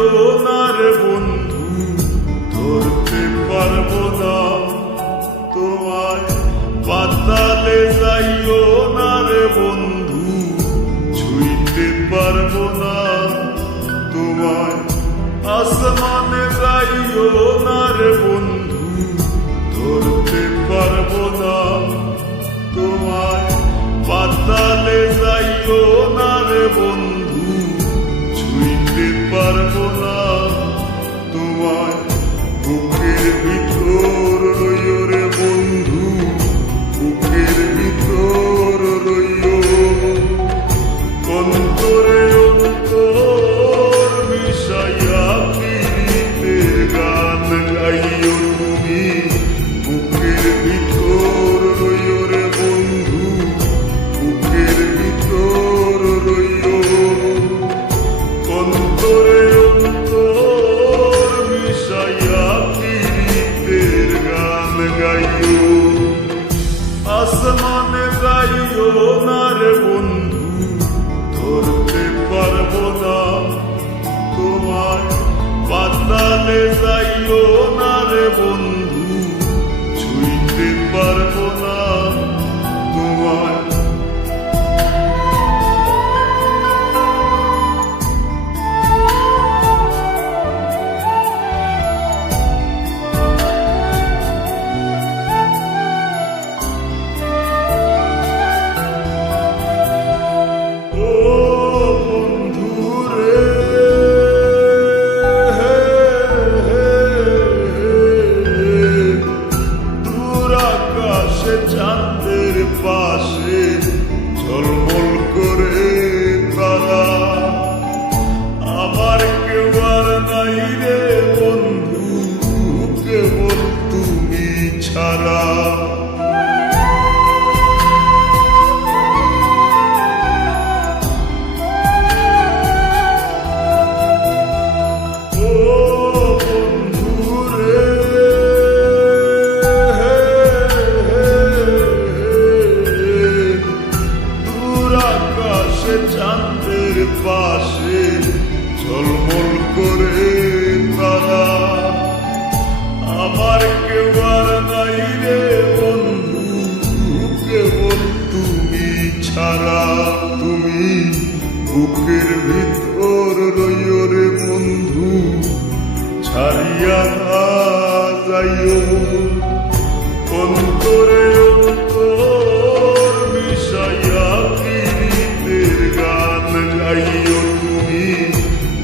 যাইও না রে বন্ধু, ধরতে পারবো না তোমায়। পাতালে যাইও না রে বন্ধু, ছুঁইতে পারবো না তোমায়। আসমানে যাইও না রে বন্ধু, ধরতে পারবো না তোমায়। পাতালে যাইও না রে বন্ধু, ছুঁইতে পারবো না তোমায়। বুকের ভিতর রইও রে বন্ধু, বুকের ভিতর রইও। অন্তরে অন্তর মিশাইয়া পীড়িতের গান গাইও তুমি। বুকের ভিতর রইও রে বন্ধু, বুকের ভিতর রইও। অন্তরে অন্তর মিশাইয়া পীড়িতের গান গাইও। আসমানে যাইও না রে বন্ধু, ধরতে পারবো না তোমায়। পাতালে যাইও না রে বন্ধু, ছুঁইতে পারবো না তোমায়। চাঁদের পাশে ঝলমল করে তারা, আমার কেউ আর নাই রে বন্ধু, কেবল তুমি ছাড়া। চাঁদের পাশে ঝলমল করে তারা, আমার কেউ আর নাই রে বন্ধু, কেবল তুমি ছাড়া। তুমি বুকের ভিতর রইও রে বন্ধু, ছাড়িয়া না যাইও। অন্তরে অন্তর মিশাইয়া পীড়িতের গান গাইও তুমি।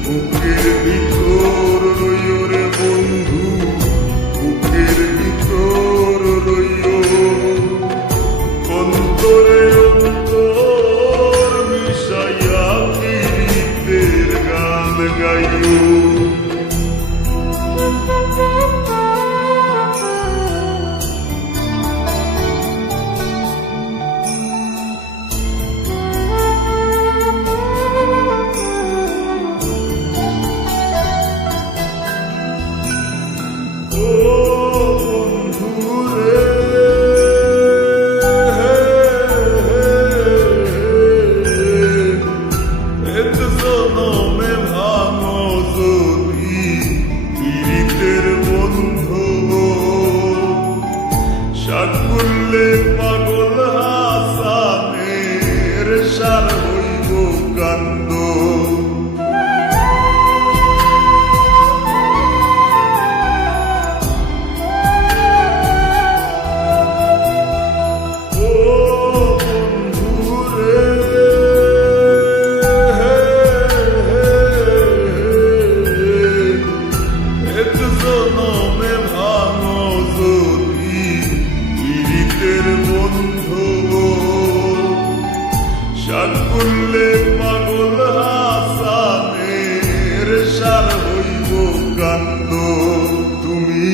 বুকের ভিতর রইও রে বন্ধু, বুকের ভিতর রইও। অন্তরে অন্তর মিশাইয়া পীড়িতের গান গাইও। সাকুল্লে পাগল হাসানের সার হইব কান্দ। ও বন্ধুরে এক জনমে ভাঙো যদি পীড়িতের বন্ধু। সাকুল্লে পাগল হাসানের সার হইব কান্দ। তুমি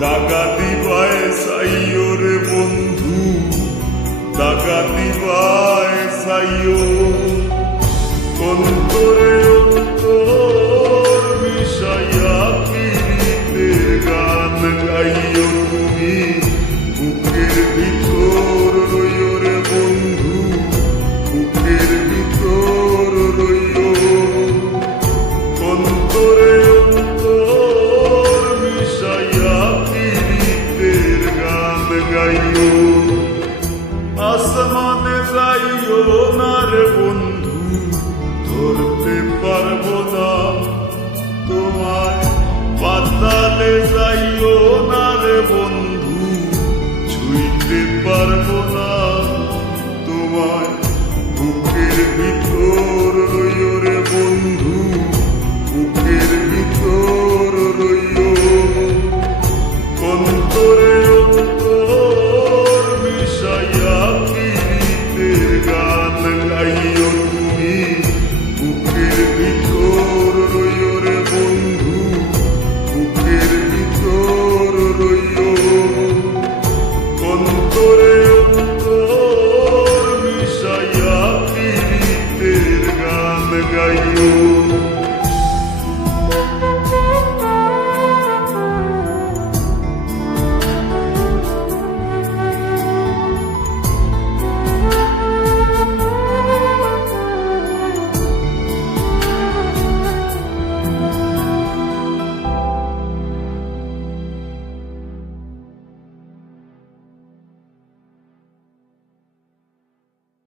দাগা দিবায় চাইও রে বন্ধু, দাগা দিবায় চাইও। অন্তরে অন্তর মিশাইয়া পীড়িতের গান গাইও তুমি। বুকের ভিতর রইও রে বন্ধু, বুকের ভিতর রইও। অন্তর যাইও না রে বন্ধু, ছুঁইতে পারবো না তোমায়, বুকের ভিতর রইও রে বন্ধু, বুকের ভিতর রইও। অন্তরে অন্তর মিশাইয়া পীড়িতের গান গাইও তুমি, বুকের ভিতর রইও রে বন্ধু, বুকের ভিতর রইও। অন্তরে অন্তর মিশাইয়া পীড়িতের গান গাইও।